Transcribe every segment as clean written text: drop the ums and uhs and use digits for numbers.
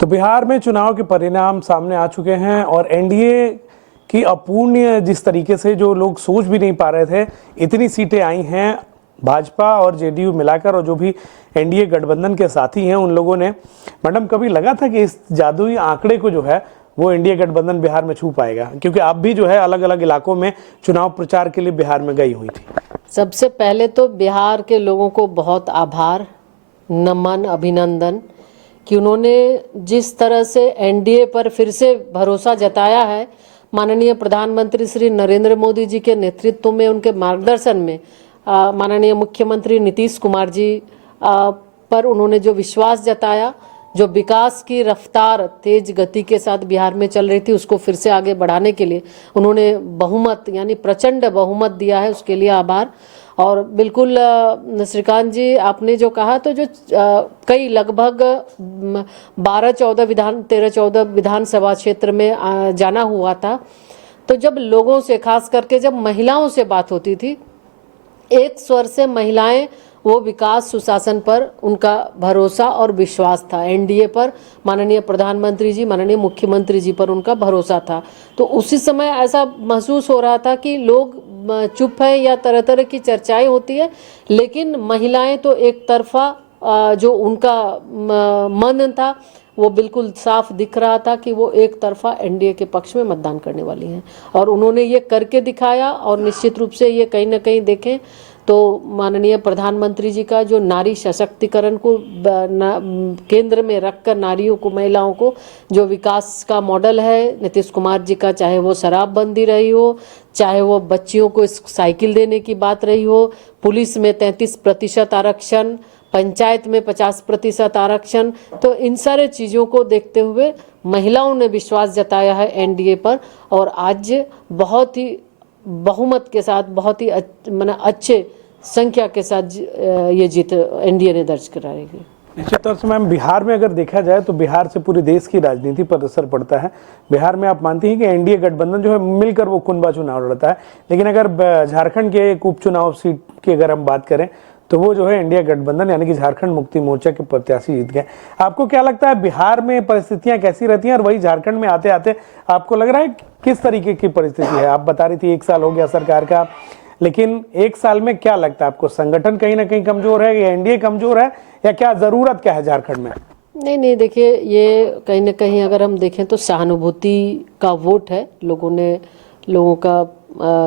तो बिहार में चुनाव के परिणाम सामने आ चुके हैं और एनडीए की अपूर्णीय जिस तरीके से जो लोग सोच भी नहीं पा रहे थे, इतनी सीटें आई हैं भाजपा और जेडीयू मिलाकर, और जो भी एनडीए गठबंधन के साथी हैं उन लोगों ने, मैडम कभी लगा था कि इस जादुई आंकड़े को जो है वो एनडीए गठबंधन बिहार में छू पाएगा? क्योंकि आप भी जो है अलग अलग इलाकों में चुनाव प्रचार के लिए बिहार में गई हुई थी। सबसे पहले तो बिहार के लोगों को बहुत आभार, नमन, अभिनंदन कि उन्होंने जिस तरह से एनडीए पर फिर से भरोसा जताया है। माननीय प्रधानमंत्री श्री नरेंद्र मोदी जी के नेतृत्व में, उनके मार्गदर्शन में माननीय मुख्यमंत्री नीतीश कुमार जी पर उन्होंने जो विश्वास जताया, जो विकास की रफ्तार तेज गति के साथ बिहार में चल रही थी, उसको फिर से आगे बढ़ाने के लिए उन्होंने बहुमत यानी प्रचंड बहुमत दिया है, उसके लिए आभार। और बिल्कुल श्रीकांत जी, आपने जो कहा तो जो कई लगभग 13-14 विधानसभा क्षेत्र में जाना हुआ था, तो जब लोगों से, खास करके जब महिलाओं से बात होती थी, एक स्वर से महिलाएं वो विकास सुशासन पर उनका भरोसा और विश्वास था, एनडीए पर, माननीय प्रधानमंत्री जी, माननीय मुख्यमंत्री जी पर उनका भरोसा था। तो उसी समय ऐसा महसूस हो रहा था कि लोग चुप है या तरह तरह की चर्चाएं होती है, लेकिन महिलाएं तो एक तरफा जो उनका मन था वो बिल्कुल साफ दिख रहा था कि वो एक तरफा एनडीए के पक्ष में मतदान करने वाली हैं, और उन्होंने ये करके दिखाया। और निश्चित रूप से ये कहीं ना कहीं देखें तो माननीय प्रधानमंत्री जी का जो नारी सशक्तिकरण को केंद्र में रखकर नारियों को, महिलाओं को जो विकास का मॉडल है नीतीश कुमार जी का, चाहे वो शराबबंदी रही हो, चाहे वो बच्चियों को साइकिल देने की बात रही हो, पुलिस में 33% आरक्षण, पंचायत में 50% आरक्षण, तो इन सारे चीज़ों को देखते हुए महिलाओं ने विश्वास जताया है एनडीए पर, और आज बहुत ही बहुमत के साथ, बहुत ही अच्छे संख्या के साथ ये जीत एनडीए ने दर्ज कराएगी। निश्चित तौर से मैम, बिहार में अगर देखा जाए तो बिहार से पूरे देश की राजनीति पर असर पड़ता है। बिहार में आप मानती हैं कि एनडीए गठबंधन जो है मिलकर वो कुनबा चुनाव लड़ता है, लेकिन अगर झारखंड के एक उपचुनाव सीट की अगर हम बात करें तो वो जो है एनडीए गठबंधन यानी कि झारखंड मुक्ति मोर्चा के प्रत्याशी जीत गए। आपको क्या लगता है बिहार में परिस्थितियां कैसी रहती हैं, और वही झारखंड में आते आते आपको लग रहा है किस तरीके की परिस्थिति है? आप बता रही थी 1 साल हो गया सरकार का, लेकिन 1 साल में क्या लगता है आपको, संगठन कहीं ना कहीं कमजोर है या एनडीए कमजोर है, या क्या जरूरत क्या है झारखंड में? नहीं, देखिए, ये कहीं ना कहीं अगर हम देखें तो सहानुभूति का वोट है। लोगों का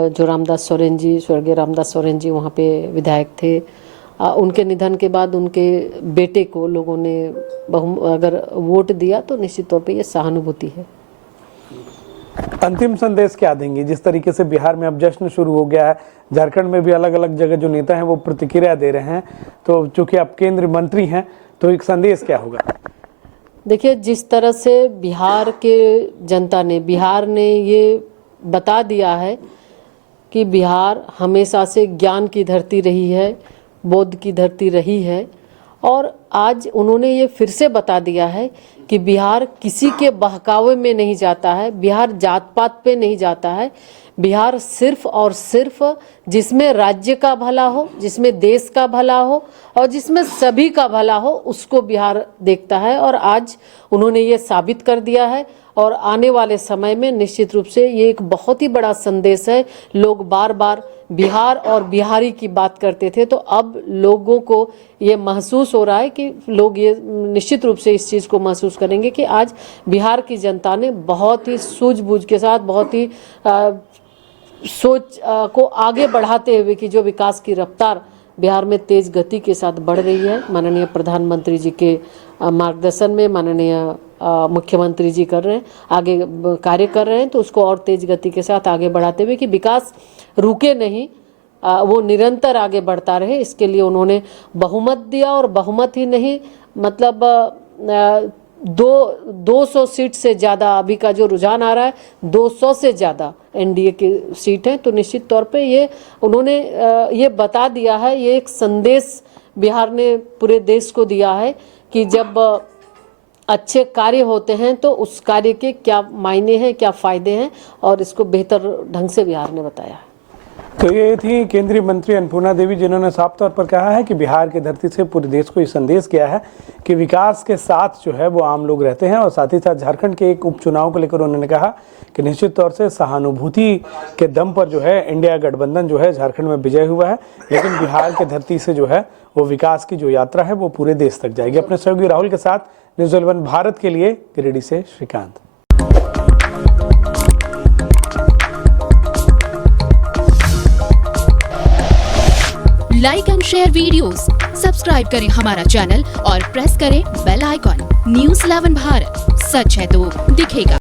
जो रामदास सोरेन जी, स्वर्गीय रामदास सोरेन जी वहाँ पे विधायक थे, उनके निधन के बाद उनके बेटे को लोगों ने अगर वोट दिया तो निश्चित तौर पे ये सहानुभूति है। अंतिम संदेश क्या देंगे? जिस तरीके से बिहार में अब जश्न शुरू हो गया है, झारखंड में भी अलग अलग जगह जो नेता हैं वो प्रतिक्रिया दे रहे हैं, तो चूंकि आप केंद्रीय मंत्री हैं तो एक संदेश क्या होगा? देखिए, जिस तरह से बिहार ने ये बता दिया है कि बिहार हमेशा से ज्ञान की धरती रही है, बौद्ध की धरती रही है, और आज उन्होंने ये फिर से बता दिया है कि बिहार किसी के बहकावे में नहीं जाता है, बिहार जात पात पे नहीं जाता है, बिहार सिर्फ और सिर्फ जिसमें राज्य का भला हो, जिसमें देश का भला हो और जिसमें सभी का भला हो, उसको बिहार देखता है। और आज उन्होंने ये साबित कर दिया है, और आने वाले समय में निश्चित रूप से ये एक बहुत ही बड़ा संदेश है। लोग बार बार बिहार और बिहारी की बात करते थे, तो अब लोगों को ये महसूस हो रहा है कि लोग ये निश्चित रूप से इस चीज़ को महसूस करेंगे कि आज बिहार की जनता ने बहुत ही सूझबूझ के साथ, बहुत ही सोच को आगे बढ़ाते हुए कि जो विकास की रफ्तार बिहार में तेज गति के साथ बढ़ रही है, माननीय प्रधानमंत्री जी के मार्गदर्शन में माननीय मुख्यमंत्री जी कर रहे हैं, आगे कार्य कर रहे हैं, तो उसको और तेज गति के साथ आगे बढ़ाते हुए कि विकास रुके नहीं, वो निरंतर आगे बढ़ता रहे, इसके लिए उन्होंने बहुमत दिया। और बहुमत ही नहीं, मतलब 200 सीट से ज़्यादा, अभी का जो रुझान आ रहा है 200 से ज़्यादा एनडीए की सीट है। तो निश्चित तौर पे ये उन्होंने ये बता दिया है, ये एक संदेश बिहार ने पूरे देश को दिया है कि जब अच्छे कार्य होते हैं तो उस कार्य के क्या मायने हैं, क्या फ़ायदे हैं, और इसको बेहतर ढंग से बिहार ने बताया है। तो ये थी केंद्रीय मंत्री अन्नपूर्णा देवी, जिन्होंने साफ तौर पर कहा है कि बिहार की धरती से पूरे देश को ये संदेश किया है कि विकास के साथ जो है वो आम लोग रहते हैं। और साथ ही साथ झारखंड के एक उपचुनाव को लेकर उन्होंने कहा कि निश्चित तौर से सहानुभूति के दम पर जो है इंडिया गठबंधन जो है झारखंड में विजय हुआ है, लेकिन बिहार की धरती से जो है वो विकास की जो यात्रा है वो पूरे देश तक जाएगी। अपने सहयोगी राहुल के साथ न्यूज़ 11 भारत के लिए गिरिडीह से Shrikant. Like and share videos, subscribe करें हमारा चैनल और प्रेस करें बेल आइकॉन। न्यूज़ 11 भारत, सच है तो दिखेगा।